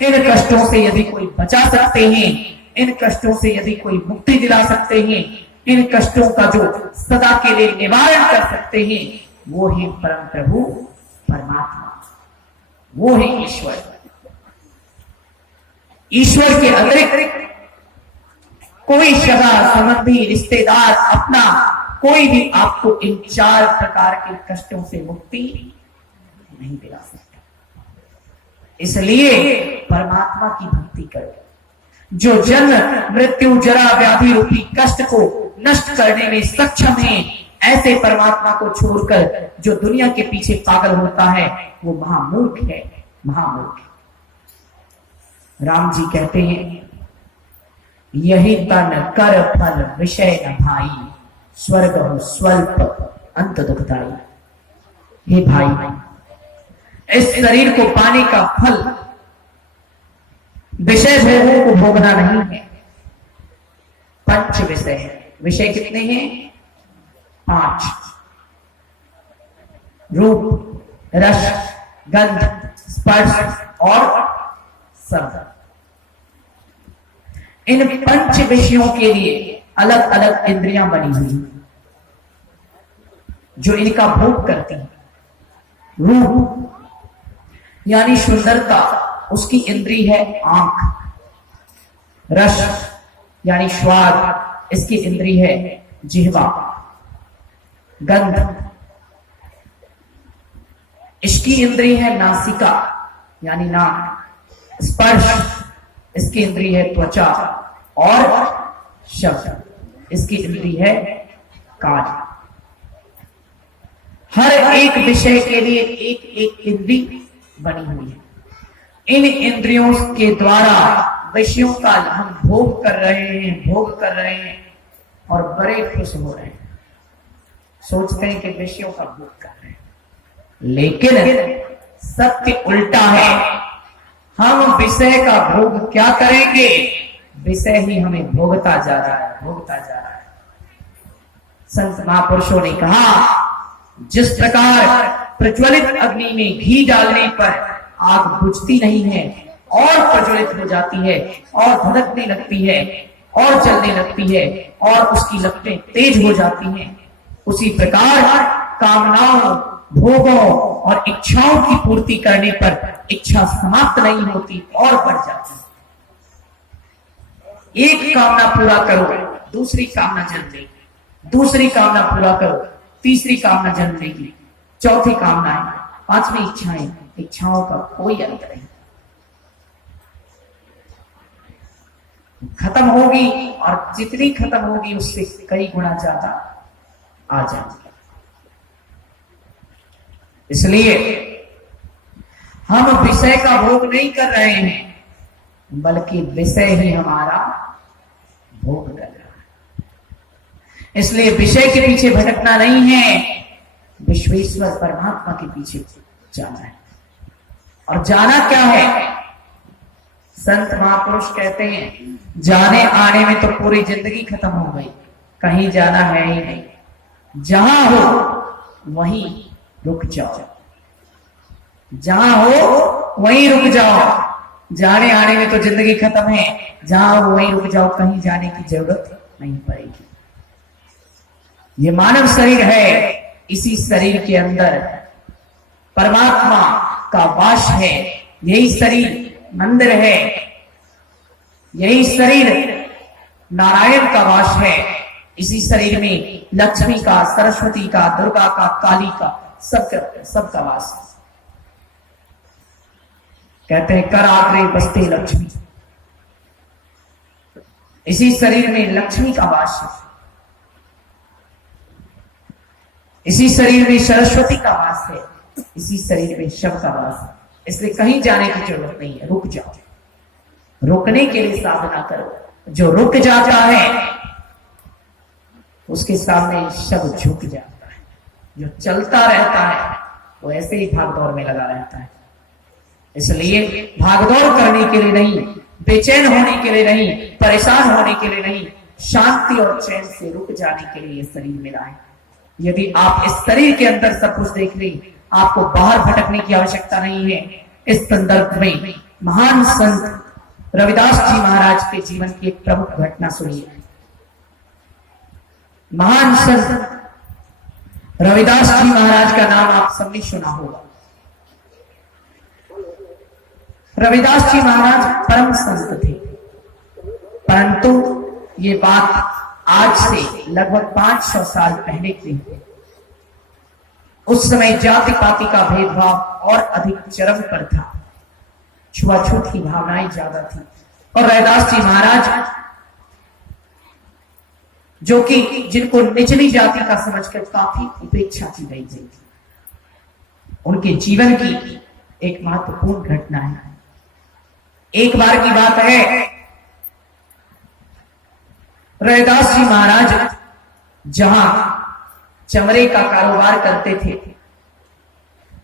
इन कष्टों से यदि कोई बचा सकते हैं, इन कष्टों से यदि कोई मुक्ति दिला सकते हैं, इन कष्टों का जो सदा के लिए निवारण कर सकते हैं, वो है परम प्रभु परमात्मा, वो है ईश्वर। ईश्वर के अतिरिक्त कोई सगा संबंधी, रिश्तेदार, अपना कोई भी आपको इन 4 प्रकार के कष्टों से मुक्ति नहीं दिला सकता। इसलिए परमात्मा की भक्ति करो। जो जन्म मृत्यु जरा व्याधि रूपी कष्ट को नष्ट करने में सक्षम है, ऐसे परमात्मा को छोड़कर जो दुनिया के पीछे पागल होता है, वो महामूर्ख है, महामूर्ख। राम जी कहते हैं, यही तन कर फल विषय न भाई, स्वर्ग हो स्वल्प अंत दुखदाई। हे भाई, इस शरीर को पाने का फल विषय भोगों को भोगना नहीं है। 5 विषय है। विषय कितने हैं? 5। रूप, रस, गंध, स्पर्श और शब्द। इन 5 विषयों के लिए अलग अलग इंद्रियां बनी हुई जो इनका भोग करती हैं। रूप यानी सुंदरता, उसकी इंद्री है आंख। रस यानी स्वाद, इसकी इंद्री है जिह्वा। गंध, इसकी इंद्री है नासिका यानी नाक। स्पर्श, इसकी इंद्री है त्वचा। और शब्द, इसकी इंद्री है कान। हर एक विषय के लिए एक एक इंद्री बनी हुई है। इन इंद्रियों के द्वारा विषयों का हम भोग कर रहे हैं और बड़े खुश हो रहे हैं। सोचते हैं कि विषयों का भोग कर रहे हैं, लेकिन सत्य उल्टा है। हम विषय का भोग क्या करेंगे? विषय ही हमें भोगता जा रहा है। संत महापुरुषों ने कहा, जिस प्रकार प्रज्वलित अग्नि में घी डालने पर आग बुझती नहीं है और प्रज्वलित हो जाती है और धड़कने लगती है और जलने लगती है और उसकी लपटें तेज हो जाती हैं, उसी प्रकार कामनाओं, भोगों और इच्छाओं की पूर्ति करने पर इच्छा समाप्त नहीं होती और बढ़ जाती है। एक कामना पूरा करो, दूसरी कामना जन्म लेगी, दूसरी कामना पूरा करो, तीसरी कामना जन्म लेगी, चौथी कामनाएं, 5वीं इच्छाएं। इच्छाओं का कोई अंत नहीं, खत्म होगी और जितनी खत्म होगी उससे कई गुना ज्यादा आ जाएगी। इसलिए हम विषय का भोग नहीं कर रहे हैं, बल्कि विषय ही हमारा भोग कर रहा है। इसलिए विषय के पीछे भटकना नहीं है, विश्वेश्वर परमात्मा के पीछे जाना है। और जाना क्या है? संत महापुरुष कहते हैं, जाने आने में तो पूरी जिंदगी खत्म हो गई, कहीं जाना है ही नहीं। जहां हो वहीं रुक जाओ, जहां हो वहीं रुक जाओ। जाने आने में तो जिंदगी खत्म है, जहां हो वहीं रुक जाओ, कहीं जाने की जरूरत नहीं पड़ेगी। ये मानव शरीर है, इसी शरीर के अंदर परमात्मा का वास है। यही शरीर मंदिर है, यही शरीर नारायण का वास है। इसी शरीर में लक्ष्मी का, सरस्वती का, दुर्गा का, काली का, सबका वास है। कहते हैं, कर आग्रे बसते लक्ष्मी। इसी शरीर में लक्ष्मी का वास है, इसी शरीर में सरस्वती का वास है, इसी शरीर में शिव का वास है। इसलिए कहीं जाने की जरूरत नहीं है, रुक जाओ। रुकने के लिए साधना करो। जो रुक जाता है उसके सामने सब झुक जाता है। जो चलता रहता है वो ऐसे ही भागदौड़ में लगा रहता है। इसलिए भागदौड़ करने के लिए नहीं, बेचैन होने के लिए नहीं, परेशान होने के लिए नहीं, शांति और चैन से रुक जाने के लिए शरीर मिला है। यदि आप इस शरीर के अंदर सब कुछ देख लें, आपको बाहर भटकने की आवश्यकता नहीं है। इस संदर्भ में महान संत रविदास जी महाराज के जीवन की एक प्रमुख घटना सुनिए। महान संत रविदास जी महाराज का नाम आप सबने सुना होगा। रविदास जी महाराज परम संत थे, परंतु ये बात आज से लगभग 500 साल पहले की है। उस समय जाति पाति का भेदभाव और अधिक चरम पर था, छुआछूत की भावनाएं ज्यादा थी। और रविदास जी महाराज जो कि जिनको निचली जाति का समझकर काफी उपेक्षा की गई थी, उनके जीवन की एक महत्वपूर्ण घटना है। एक बार की बात है, रविदास जी महाराज जहां चमड़े का कारोबार करते थे,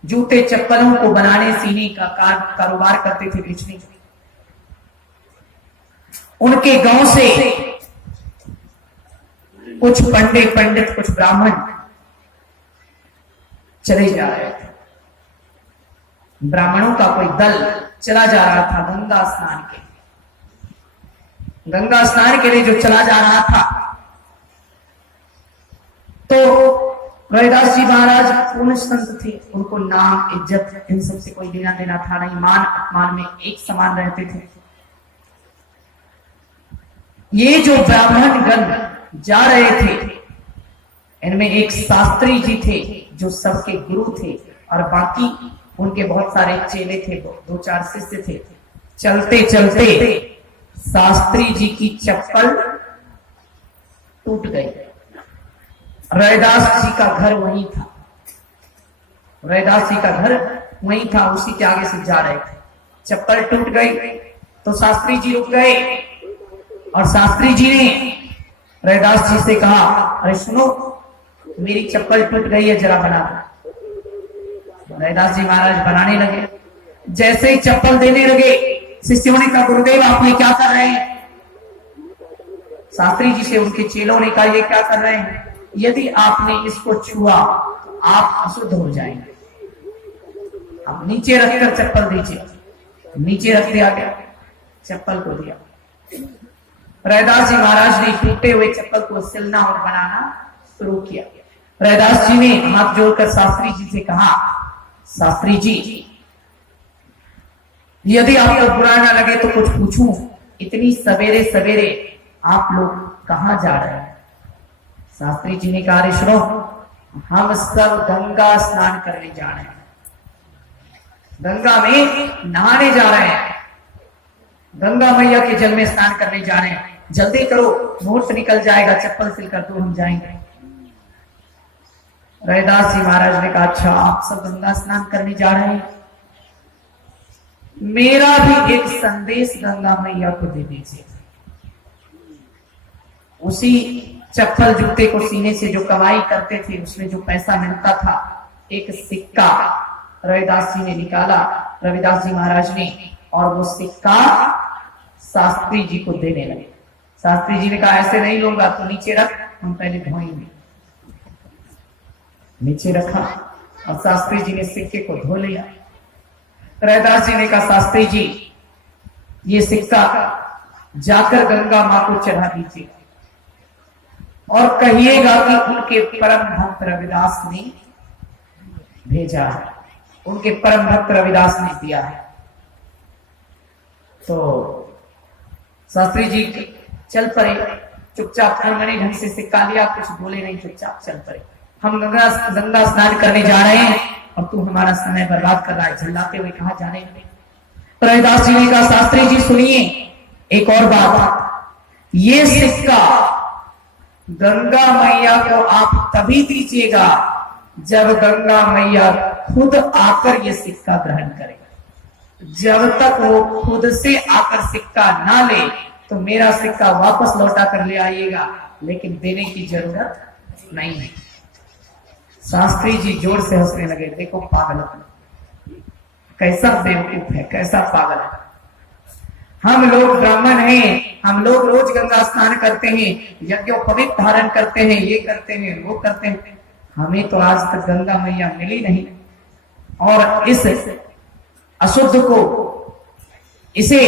जूते चप्पलों को बनाने सीने का कारोबार करते थे बेचने के, उनके गांव से कुछ पंडित कुछ ब्राह्मण चले जा रहे थे। ब्राह्मणों का कोई दल चला जा रहा था गंगा स्नान के लिए जो चला जा रहा था, तो रविदास जी महाराज पूर्ण संत थे, उनको नाम इज्जत इन सब से कोई लेना देना था नहीं, मान अपमान में एक समान रहते थे। ये जो ब्राह्मण गण जा रहे थे, इनमें एक शास्त्री जी थे जो सबके गुरु थे, और बाकी उनके बहुत सारे चेले थे, 2-4 शिष्य थे। चलते चलते शास्त्री जी की चप्पल टूट गई। रविदास जी का घर वहीं था, रविदास जी का घर वहीं था, उसी के आगे से जा रहे थे। चप्पल टूट गई तो शास्त्री जी रुक गए, और शास्त्री जी ने रविदास जी से कहा, अरे सुनो, मेरी चप्पल टूट गई है, जरा बना दो। रविदास जी महाराज बनाने लगे। जैसे ही चप्पल देने लगे, शिष्यों ने कहा, गुरुदेव आप ये क्या कर रहे हैं? शास्त्री जी से उनके चेलों ने कहा, ये क्या कर रहे हैं? यदि आपने इसको छुआ आप अशुद्ध हो जाएंगे, आप नीचे रखकर चप्पल दीजिए। नीचे रख दिया गया, चप्पल को दिया। रविदास जी महाराज ने टूटे हुए चप्पल को सिलना और बनाना शुरू किया। रविदास जी ने हाथ जोड़कर शास्त्री जी से कहा, शास्त्री जी यदि आपको बुरा ना लगे तो कुछ पूछूं, इतनी सवेरे सवेरे आप लोग कहां जा रहे हैं? शास्त्री जी ने कहा, अरे सुनो, हम सब गंगा स्नान करने जा रहे हैं, गंगा में नहाने जा रहे हैं, गंगा मैया के जल में स्नान करने जा रहे हैं, जल्दी करो, मुहूर्त निकल जाएगा, चप्पल सिलकर दो, हम जाएंगे। रविदास जी महाराज ने कहा, अच्छा आप सब गंगा स्नान करने जा रहे हैं, मेरा भी एक संदेश गंगा मैया को दे दीजिए। उसी चप्पल जूते को सीने से जो कमाई करते थे, उसमें जो पैसा मिलता था, एक सिक्का रविदास जी ने निकाला, रविदास जी महाराज ने, और वो सिक्का शास्त्री जी को देने लगे। शास्त्री जी ने कहा, ऐसे नहीं लूंगा, तो नीचे रख, हम पहले धोएंगे। नीचे रखा और शास्त्री जी ने सिक्के को धो लिया। रविदास जी ने कहा, शास्त्री जी ये सिक्का जाकर गंगा मां को चढ़ा दीजिए और कहिएगा कि उनके परम भक्त रविदास ने भेजा है, उनके परम भक्त रविदास ने दिया है। तो शास्त्री जी चल पड़े, चुपचाप मनमाने ढंग से सिक्का लिया, कुछ बोले नहीं, चुपचाप चल पड़े। हम गंगा स्नान करने जा रहे हैं और तू हमारा समय बर्बाद कर रहा है, झल्लाते हुए कहां जाने लगे। रविदास जी ने कहा, शास्त्री जी सुनिए, एक और बात, ये सिक्का गंगा मैया को आप तभी दीजिएगा जब गंगा मैया खुद आकर ये सिक्का ग्रहण करेगा। जब तक वो खुद से आकर सिक्का ना ले तो मेरा सिक्का वापस लौटा कर ले आइएगा, लेकिन देने की जरूरत नहीं है। शास्त्री जी जोर से हंसने लगे, देखो पागल कैसा बेवकूफ है, कैसा पागल है। हम लोग ब्राह्मण हैं, हम लोग रोज गंगा स्नान करते हैं, यज्ञोपवीत धारण करते हैं, ये करते हैं, वो करते हैं, हमें तो आज तक गंगा मैया मिली नहीं। और इस अशुद्ध को इसे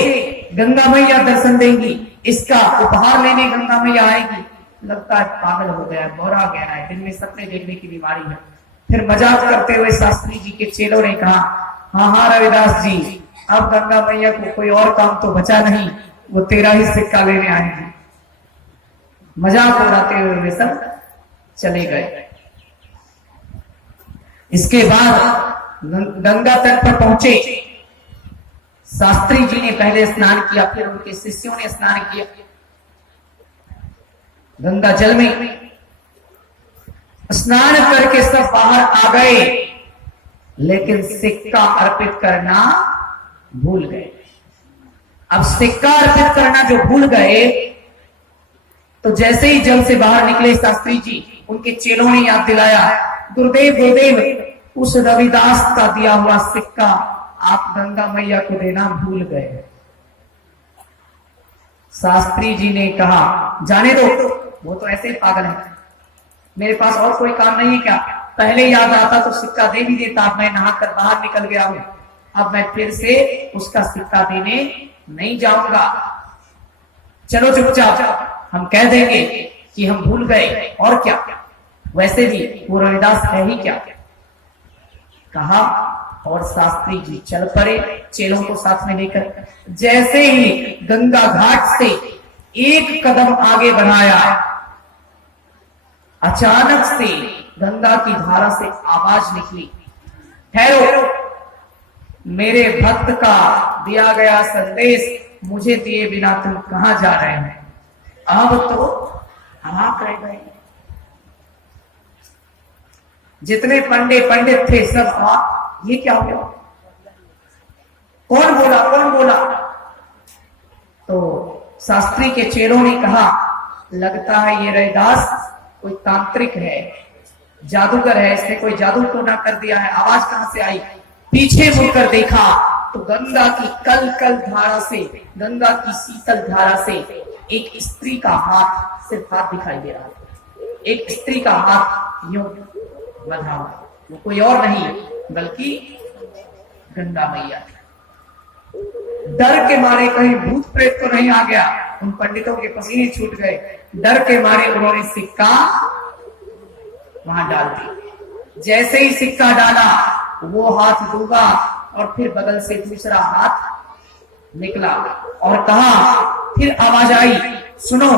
गंगा मैया दर्शन देंगी, इसका उपहार लेने गंगा मैया आएगी। लगता है पागल हो गया, बौरा गया है, दिन में सपने देखने की बीमारी है। फिर मजाक करते हुए शास्त्री जी के चेलों ने कहा, हाँ रविदास जी, अब गंगा मैया को कोई और काम तो बचा नहीं, वो तेरा ही सिक्का लेने आएंगे। मजाक उड़ाते हुए वे सब चले गए। इसके बाद गंगा तट पर पहुंचे। शास्त्री जी ने पहले स्नान किया, फिर उनके शिष्यों ने स्नान किया। गंगा जल में स्नान करके सब बाहर आ गए, लेकिन सिक्का अर्पित करना भूल गए। अब सिक्का अर्पित करना जो भूल गए, तो जैसे ही जल से बाहर निकले शास्त्री जी, उनके चेलों ने याद दिलाया, गुरुदेव गुरुदेव, उस रविदास का दिया हुआ सिक्का आप गंगा मैया को देना भूल गए। शास्त्री जी ने कहा, जाने दो, वो तो ऐसे ही पागल है, मेरे पास और कोई काम नहीं है क्या? पहले याद आता तो सिक्का दे भी देता, मैं नहाकर बाहर निकल गया हूं, अब मैं फिर से उसका सिक्का देने नहीं जाऊंगा। चलो चुपचाप हम कह देंगे कि हम भूल गए, और क्या, वैसे भी वो रविदास है ही क्या। कहा और शास्त्री जी चल पड़े चेलों को साथ में लेकर। जैसे ही गंगा घाट से एक कदम आगे बढ़ाया, अचानक से गंगा की धारा से आवाज निकली, ठहरो, मेरे भक्त का दिया गया संदेश मुझे दिए बिना तुम कहां जा रहे हैं? अब तो अवाक रह गए। जितने पंडित थे सब अवाक, ये क्या हो गया? कौन बोला? तो शास्त्री के चेलों ने कहा, लगता है ये रविदास कोई तांत्रिक है, जादूगर है, इसने कोई जादू तो ना कर दिया है। आवाज कहां से आई? पीछे मुड़कर देखा तो गंगा की कल धारा से, गंगा की शीतल धारा से एक स्त्री का हाथ, सिर्फ हाथ दिखाई दे रहा है। एक स्त्री का हाथ यूं बंधा हुआ, वो कोई और नहीं बल्कि गंगा मैया। डर के मारे कहीं भूत प्रेत तो नहीं आ गया? उन पंडितों के पसीने छूट गए। डर के मारे उन्होंने सिक्का वहां डाल दिया। जैसे ही सिक्का डाला, वो हाथ डूबा और फिर बगल से दूसरा हाथ निकला और कहा, फिर आवाज आई, सुनो,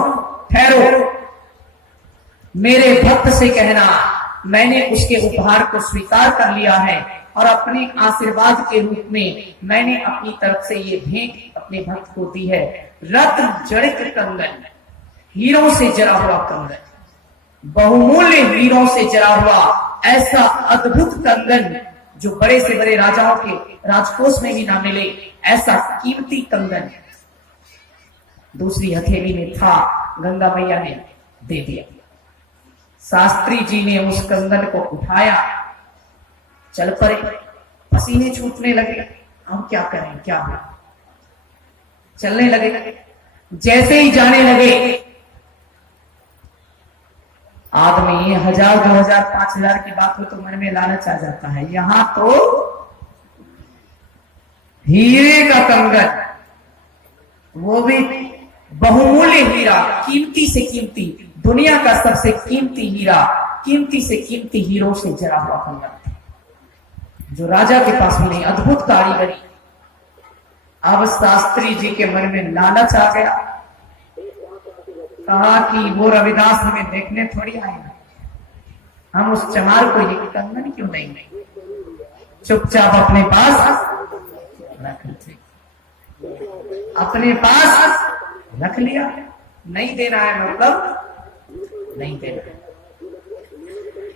ठहरो, मेरे भक्त से कहना मैंने उसके उपहार को स्वीकार कर लिया है और अपने आशीर्वाद के रूप में मैंने अपनी तरफ से ये भेंट अपने भक्त को दी है। रत्न जड़ित कंगन, हीरों से जरा हुआ कंगन, बहुमूल्य हीरों से जरा हुआ ऐसा अद्भुत कंगन जो बड़े से बड़े राजाओं के राजकोष में भी ना मिले, ऐसा कीमती कंगन दूसरी हथेली में था, गंगा मैया ने दे दिया। शास्त्री जी ने उस कंगन को उठाया, चल पड़े, पसीने छूटने लगे। हम क्या करें, क्या हो? चलने लगे। जैसे ही जाने लगे, आदमी 1000, 2000, 5000 की बात हो तो मन में लालच आ जाता है। यहां तो हीरे का कंगन, वो भी बहुमूल्य हीरा, कीमती से कीमती, दुनिया का सबसे कीमती हीरा, कीमती से कीमती हीरो से जरा हुआ कंगन, जो राजा के पास भी नहीं, अद्भुत कारीगरी। अब शास्त्री जी के मन में लालच आ गया। कहा कि वो रविदास हमें देखने थोड़ी आएगा, हम उस चमार को ये कंगन क्यों देंगे? चुपचाप अपने पास रख लिया, अपने पास रख लिया। नहीं देना है मतलब नहीं देना है।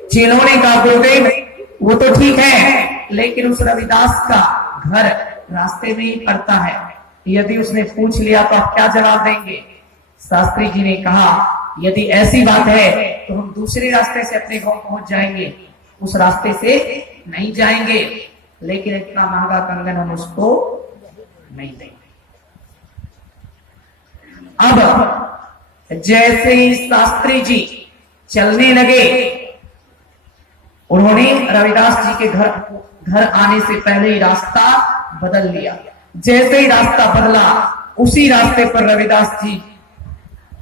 चेलों ने कहा, गुरुदेव वो तो ठीक है, लेकिन उस रविदास का घर रास्ते में ही पड़ता है, यदि उसने पूछ लिया तो आप क्या जवाब देंगे? शास्त्री जी ने कहा, यदि ऐसी बात है तो हम दूसरे रास्ते से अपने गांव पहुंच जाएंगे, उस रास्ते से नहीं जाएंगे, लेकिन इतना महंगा कंगन हम उसको नहीं देंगे। अब जैसे ही शास्त्री जी चलने लगे, उन्होंने रविदास जी के घर आने से पहले ही रास्ता बदल लिया। जैसे ही रास्ता बदला उसी रास्ते पर रविदास जी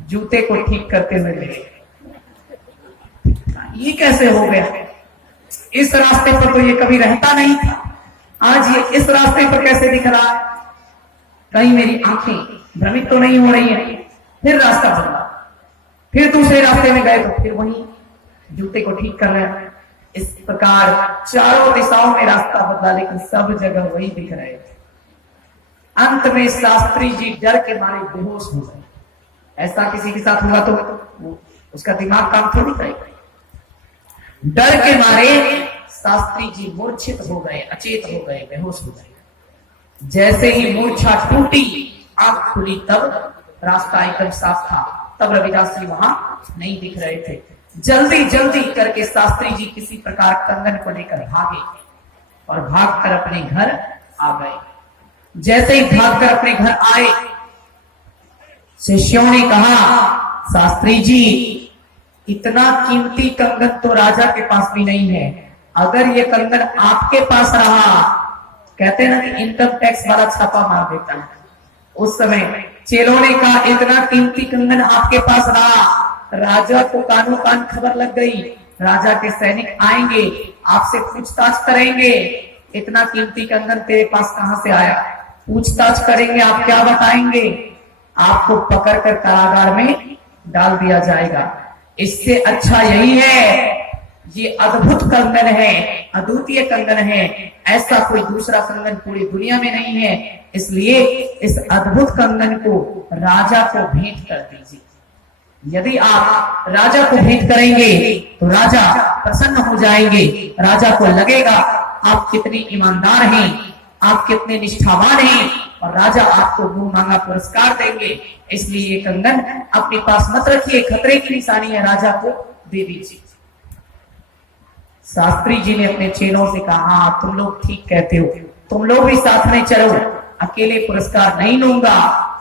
जूते को ठीक करते हुए मिले। ये कैसे हो गया? इस रास्ते पर तो ये कभी रहता नहीं था, आज ये इस रास्ते पर कैसे दिख रहा है? कहीं मेरी आंखें भ्रमित तो नहीं हो रही है? फिर रास्ता बदला, फिर दूसरे रास्ते में गए तो फिर वही जूते को ठीक कर रहे हैं। इस प्रकार चारों दिशाओं में रास्ता बदला, लेकिन सब जगह वही दिख रहे थे। अंत में शास्त्री जी डर के मारे बेहोश हो गए। ऐसा किसी के साथ हुआ तो उसका दिमाग काम थोड़ी करेगा। डर के मारे शास्त्री जी मूर्छित हो गए, अचेत हो गए, बेहोश हो गए। जैसे ही मूर्छा टूटी, आंख खुली, तब रास्ता एकदम साफ था। तब रविदास जी वहां नहीं दिख रहे थे। जल्दी जल्दी करके शास्त्री जी किसी प्रकार कंगन को लेकर भागे और भागकर अपने घर आ गए। जैसे ही भागकर अपने घर आए, शिष्यों ने कहा, शास्त्री जी, इतना कीमती कंगन तो राजा के पास भी नहीं है। अगर ये कंगन आपके पास रहा, कहते हैं ना कि इनकम टैक्स वाला छापा मार देता है, उस समय चेलों ने कहा, इतना कीमती कंगन आपके पास रहा, राजा को कानों कान खबर लग गई, राजा के सैनिक आएंगे, आपसे पूछताछ करेंगे, इतना कीमती कंगन तेरे पास कहां से आया? पूछताछ करेंगे, आप क्या बताएंगे? आपको पकड़कर कारागार में डाल दिया जाएगा। इससे अच्छा यही है, ये अद्भुत कंगन है, अद्वितीय कंगन है, ऐसा कोई दूसरा कंगन पूरी दुनिया में नहीं है, इसलिए इस अद्भुत कंगन को राजा को भेंट कर दीजिए। यदि आप राजा को भेंट करेंगे तो राजा प्रसन्न हो जाएंगे, राजा को लगेगा आप कितने ईमानदार हैं, आप कितने निष्ठावान हैं, और राजा आपको मुंह मांगा पुरस्कार देंगे। इसलिए ये कंगन अपने पास मत रखिए, खतरे की निशानी है, राजा को दे दीजिए। शास्त्री जी ने अपने चेलों से कहा, हाँ, तुम लोग ठीक कहते हो, तुम लोग भी साथ में चलो, अकेले पुरस्कार नहीं लूंगा,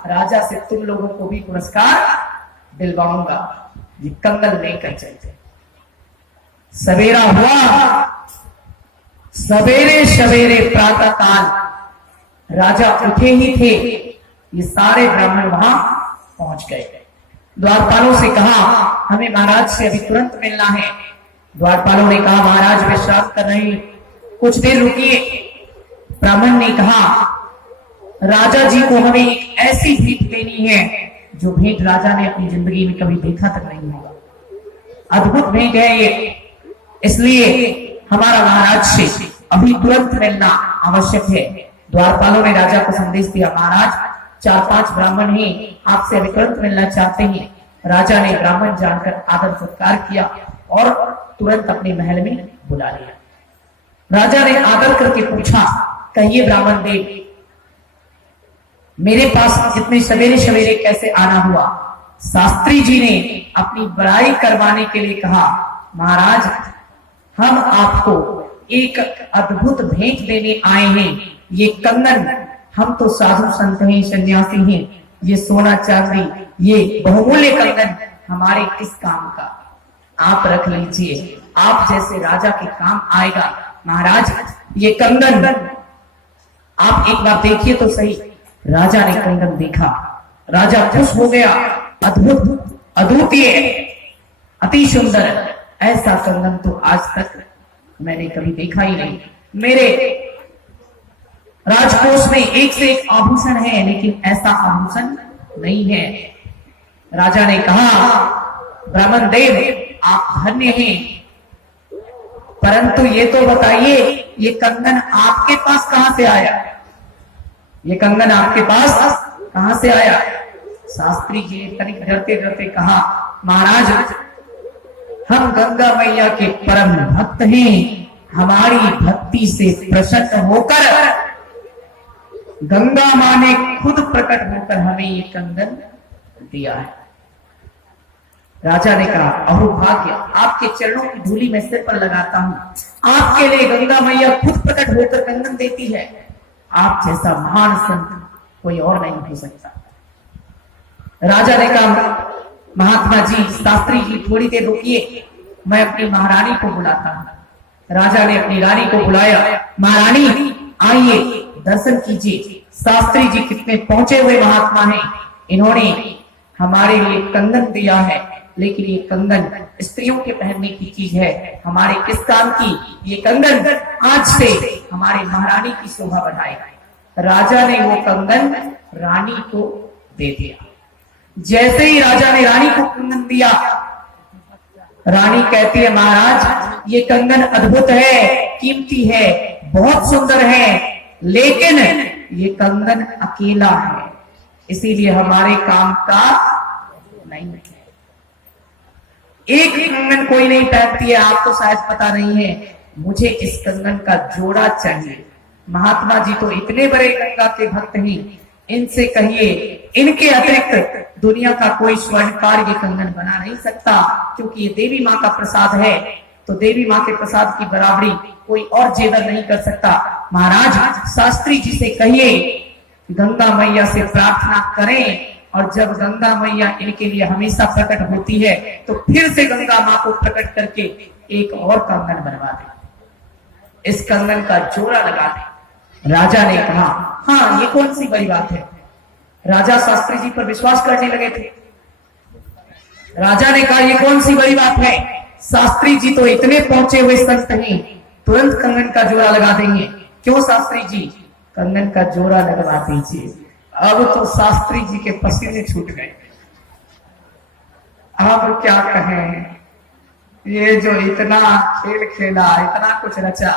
राजा से तुम लोगों को भी पुरस्कार दिलवाऊंगा। ये कंगन लेकर चलते। सवेरा हुआ, सवेरे सवेरे प्रातः काल राजा उठे ही थे, ये सारे ब्राह्मण वहां पहुंच गए। द्वारपालों से कहा, हमें महाराज से अभी तुरंत मिलना है। द्वारपालों ने कहा, महाराज विश्राम कर रहे हैं, कुछ देर रुकिए। ब्राह्मण ने कहा, राजा जी को हमें एक ऐसी भेंट देनी है जो भेंट राजा ने अपनी जिंदगी में कभी देखा तक नहीं होगा। अद्भुत भेंट है ये, इसलिए हमारा महाराज से अभी तुरंत मिलना आवश्यक है। द्वारपालों ने राजा को संदेश दिया, महाराज 4-5 ब्राह्मण ही आपसे अभी तुरंत मिलना चाहते हैं। राजा ने ब्राह्मण जानकर आदर सत्कार किया और तुरंत अपने महल में बुला लिया। राजा ने आदर करके पूछा, कहिए ब्राह्मण देव, मेरे पास इतने सवेरे सवेरे कैसे आना हुआ? शास्त्री जी ने अपनी बड़ाई करवाने के लिए कहा, महाराज, हम आपको एक अद्भुत भेंट देने आए हैं। ये कंगन, हम तो साधु संत हैं, सन्यासी हैं, ये सोना चांदी, ये बहुमूल्य कंगन हमारे किस काम का? आप रख लीजिए, आप जैसे राजा के काम आएगा। महाराज, ये कंगन आप एक बार देखिए तो सही। राजा ने कंगन देखा, राजा खुश हो गया। अद्भुत, अद्वितीय, अति सुंदर, ऐसा कंगन तो आज तक मैंने कभी देखा ही नहीं। मेरे राजकोष में एक से एक आभूषण है, लेकिन ऐसा आभूषण नहीं है। राजा ने कहा, ब्राह्मण देव, आप धन्य हैं, परंतु ये तो बताइए, ये कंगन आपके पास कहां से आया? ये कंगन आपके पास कहां से आया? शास्त्री जी ने तनिक डरते डरते कहा, महाराज, हम गंगा मैया के परम भक्त हैं, हमारी भक्ति से प्रसन्न होकर गंगा मां ने खुद प्रकट होकर हमें ये कंगन दिया है। राजा ने कहा, अहो भाग्य, आपके चरणों की धूली मैं सिर पर लगाता हूं, आपके लिए गंगा मैया खुद प्रकट होकर कंगन देती है। आप जैसा महान संत कोई और नहीं हो सकता। राजा ने कहा, महात्मा जी, शास्त्री जी, थोड़ी देर रुकिए, मैं अपनी महारानी को बुलाता हूं। राजा ने अपनी रानी को बुलाया। महारानी, आइए, दर्शन कीजिए। शास्त्री जी कितने पहुंचे हुए महात्मा हैं, इन्होंने हमारे लिए कंगन दिया है, लेकिन ये कंगन स्त्रियों के पहनने की चीज है, हमारे किस काम की? ये कंगन आज से हमारे महारानी की शोभा बढ़ाएगा। राजा ने वो कंगन रानी को दे दिया। जैसे ही राजा ने रानी को कंगन दिया, रानी कहती है महाराज ये कंगन अद्भुत है, कीमती है, बहुत सुंदर है, लेकिन ये कंगन अकेला है, इसीलिए हमारे काम का नहीं है। एक कंगन कोई नहीं पहनती है, आपको शायद पता नहीं है, मुझे इस कंगन का जोड़ा चाहिए। महात्मा जी तो इतने बड़े गंगा के भक्त हैं, इनसे कहिए इनके अतिरिक्त दुनिया का कोई स्वर्णकार ये कंगन बना नहीं सकता, क्योंकि ये देवी माँ का प्रसाद है, तो देवी माँ के प्रसाद की बराबरी कोई और जेवर नहीं कर सकता। महाराज शास्त्री जी से कहिए गंगा मैया से प्रार्थना करें, और जब गंगा मैया इनके लिए हमेशा प्रकट होती है तो फिर से गंगा माँ को प्रकट करके एक और कंगन बनवा दे, इस कंगन का जोड़ा लगा दे। राजा ने कहा हाँ ये कौन सी बड़ी बात है। राजा शास्त्री जी पर विश्वास करने लगे थे। राजा ने कहा ये कौन सी बड़ी बात है, शास्त्री जी तो इतने पहुंचे हुए संत हैं, तुरंत कंगन का जोड़ा लगा देंगे। क्यों शास्त्री जी? कंगन का जोड़ा लगवा दीजिए। अब तो शास्त्री जी के पसीने छूट गए। अब क्या कहें, ये जो इतना खेल खेला, इतना कुछ रचा,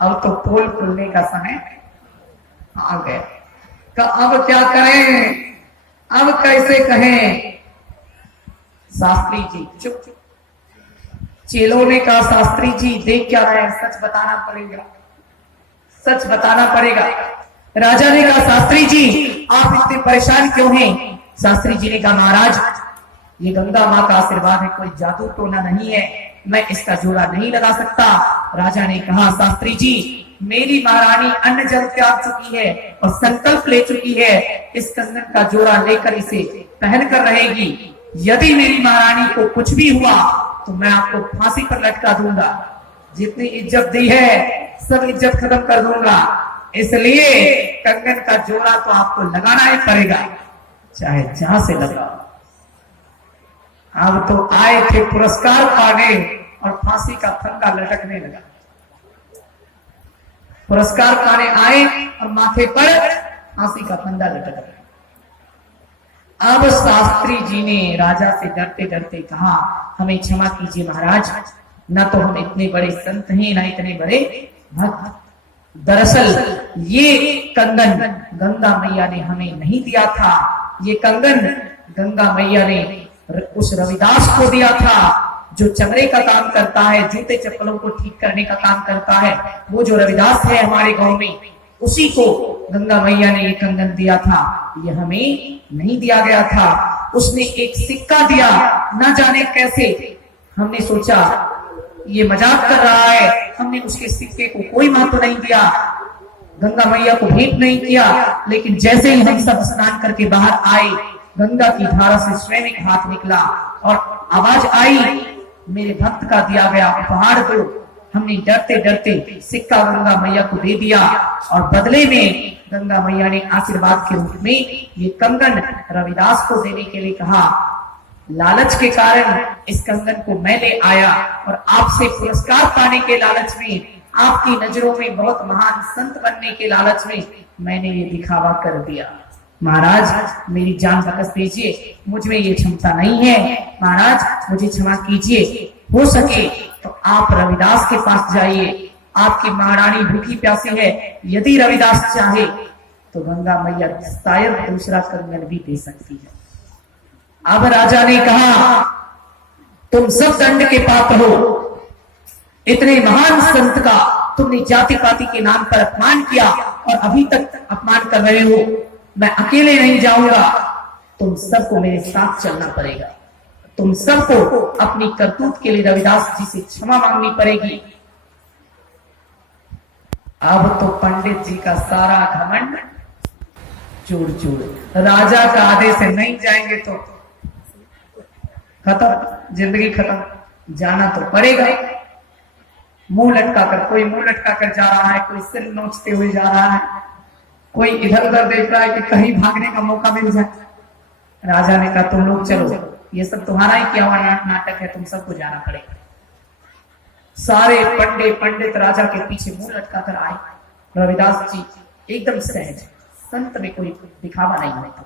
अब तो पोल खुलने का समय आ गया। तो अब क्या करें, अब कैसे कहें? शास्त्री जी चुप। चेलों ने कहा शास्त्री जी देख क्या रहे हैं, सच बताना पड़ेगा, सच बताना पड़ेगा। राजा ने कहा शास्त्री जी आप इतने परेशान क्यों हैं? शास्त्री जी ने कहा महाराज ये गंगा माँ का आशीर्वाद है, कोई जादू टोना नहीं है, मैं इसका जोड़ा नहीं लगा सकता। राजा ने कहा शास्त्री जी मेरी महारानी अन्न जल त्याग चुकी है और संकल्प ले चुकी है, इस कंगन का जोड़ा लेकर इसे पहन कर रहेगी। यदि मेरी महारानी को कुछ भी हुआ तो मैं आपको फांसी पर लटका दूंगा, जितनी इज्जत दी है सब इज्जत खत्म कर दूंगा, इसलिए कंगन का जोड़ा तो आपको लगाना ही पड़ेगा, चाहे जहां से लगाओ। अब तो आए थे पुरस्कार पाने और फांसी का फंदा लटकने लगा। पुरस्कार पाने आए और माथे पर फांसी का फंदा लटक रहा। अब शास्त्री जी ने राजा से डरते डरते कहा हमें क्षमा कीजिए महाराज, न तो हम इतने बड़े संत हैं, न इतने बड़े भक्त। दरअसल ये कंगन गंगा मैया ने हमें नहीं दिया था, ये कंगन गंगा मैया ने उस रविदास को दिया था जो चमड़े का काम करता है, जूते चप्पलों को ठीक करने का काम करता है। वो जो रविदास है हमारे गांव में, उसी को गंगा मैया ने ये कंगन दिया था, ये हमें नहीं दिया गया था। उसने एक सिक्का दिया, न जाने कैसे, हमने सोचा ये मजाक कर रहा है, हमने उसके सिक्के को कोई महत्व नहीं दिया, गंगा मैया को भेंट नहीं किया। लेकिन जैसे ही हम सब स्नान करके बाहर आए, गंगा की धारा से स्वयं एक हाथ निकला और आवाज आई मेरे भक्त का दिया गया उपहार दो। हमने डरते डरते सिक्का गंगा मैया को दे दिया और बदले में गंगा मैया ने आशीर्वाद के रूप में ये कंगन रविदास को देने के लिए कहा। लालच के कारण इस कंगन को मैं ले आया और आपसे पुरस्कार पाने के लालच में, आपकी नजरों में बहुत महान संत बनने के लालच में मैंने ये दिखावा कर दिया। महाराज मेरी जान बख्श दीजिए, मुझ में ये क्षमता नहीं है, महाराज मुझे क्षमा कीजिए। हो सके तो आप रविदास के पास जाइए, आपकी महारानी भूखी प्यासी है, यदि रविदास चाहे तो गंगा मैया शायद दूसरा कंगन भी दे सकती है। अब राजा ने कहा तुम सब दंड के पात्र हो, इतने महान संत का तुमने जाति पाति के नाम पर अपमान किया और अभी तक अपमान कर रहे हो। मैं अकेले नहीं जाऊंगा, तुम सबको मेरे साथ चलना पड़ेगा, तुम सबको अपनी करतूत के लिए रविदास जी से क्षमा मांगनी पड़ेगी। अब तो पंडित जी का सारा घमंड चूर चूर, राजा का आदेश से नहीं जाएंगे तो खत्म, जिंदगी खत्म, जाना तो पड़ेगा। मुंह लटका कर, कोई मुंह लटका कर जा रहा है, कोई सिर नोचते हुए जा रहा है, कोई इधर उधर देख रहा है कि कहीं भागने का मौका मिल जाए। राजा ने कहा तुम लोग चलो, ये सब तुम्हारा ही किया हुआ नाटक है, तुम सबको जाना पड़ेगा। सारे पंडित राजा के पीछे मुंह लटका कर आए। रविदास जी एकदम सहज, संत में कोई दिखावा नहीं होता,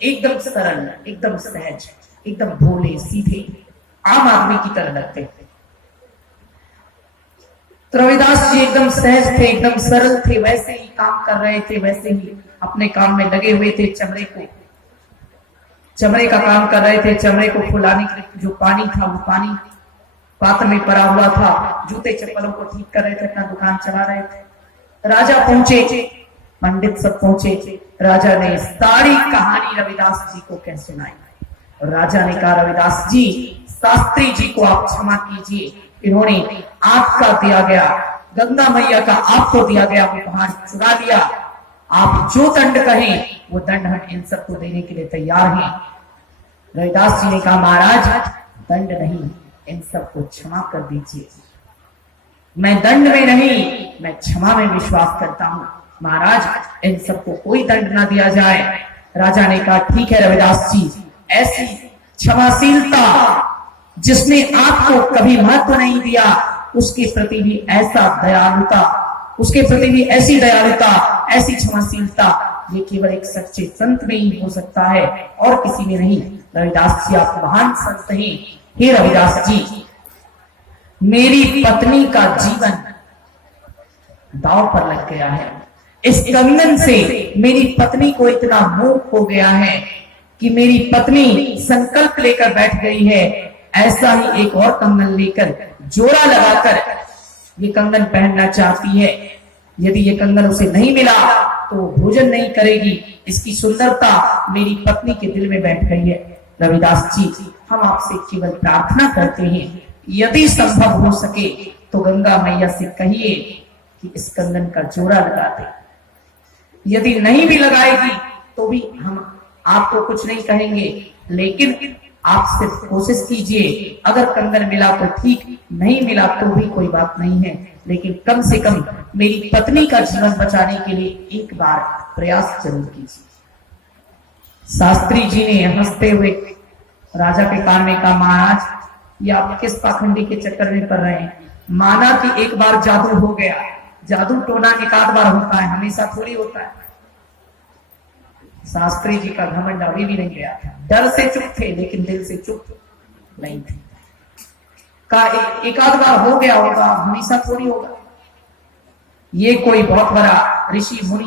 एकदम सरल, एकदम सहज, एकदम भोले सीधे आम आदमी की तरह लगते थे। तो रविदास जी एकदम सहज थे, एकदम सरल थे, वैसे ही काम कर रहे थे, वैसे ही अपने काम में लगे हुए थे। चमड़े का काम कर रहे थे। चमड़े को फुलाने के लिए जो पानी था वो पानी पात्र में पड़ा हुआ था। जूते चप्पलों को ठीक कर रहे थे, अपना दुकान चला रहे थे। राजा पहुंचे, पंडित सब पहुंचे। राजा ने सारी कहानी रविदास जी को कह सुनाई। और राजा ने कहा रविदास जी, शास्त्री जी को आप क्षमा कीजिए, इन्होंने आपका दिया गया, गंगा मैया का आपको दिया गया उपहार चुरा लिया। आप जो दंड कहें वो दंड हम इन सबको देने के लिए तैयार हैं। रविदास जी ने कहा महाराज दंड नहीं, इन सबको क्षमा कर दीजिए। मैं दंड में नहीं, मैं क्षमा में विश्वास करता हूं। महाराज इन सबको कोई दंड ना दिया जाए। राजा ने कहा ठीक है रविदास जी, ऐसी क्षमाशीलता जिसने आपको कभी महत्व नहीं दिया उसके प्रति भी ऐसा दयालुता, उसके प्रति भी ऐसी दयालुता, ऐसी क्षमाशीलता, ये केवल एक सच्चे संत में ही हो सकता है और किसी में नहीं। रविदास जी आप महान संत हैं। हे रविदास जी, मेरी पत्नी का जीवन दांव पर लग गया है। इस कंगन से मेरी पत्नी को इतना मोह हो गया है कि मेरी पत्नी संकल्प लेकर बैठ गई है, ऐसा ही एक और कंगन लेकर जोड़ा लगाकर ये कंगन पहनना चाहती है। यदि ये कंगन उसे नहीं मिला तो भोजन नहीं करेगी। इसकी सुंदरता मेरी पत्नी के दिल में बैठ गई है। रविदास जी हम आपसे केवल प्रार्थना करते हैं, यदि संभव हो सके तो गंगा मैया से कहिए कि इस कंगन का जोड़ा लगा दे। यदि नहीं भी लगाएगी तो भी हम आपको कुछ नहीं कहेंगे, लेकिन आप सिर्फ कोशिश कीजिए। अगर कंगन मिला तो ठीक, नहीं मिला तो भी कोई बात नहीं है, लेकिन कम से कम मेरी पत्नी का जीवन बचाने के लिए एक बार प्रयास जरूर कीजिए। शास्त्री जी ने हंसते हुए राजा के कान में कहा महाराज ये आप किस पाखंडी के चक्कर में पड़ रहे हैं। माना कि एक बार जादू हो गया, जादू टोना एक आध बार होता है, हमेशा थोड़ी होता है। शास्त्री जी का घमंड अभी भी नहीं गया था। डर से चुप थे लेकिन दिल से चुप नहीं थे। का एक आध बार हो गया होगा, हमेशा थोड़ी होगा। ये कोई बहुत बड़ा ऋषि मुनि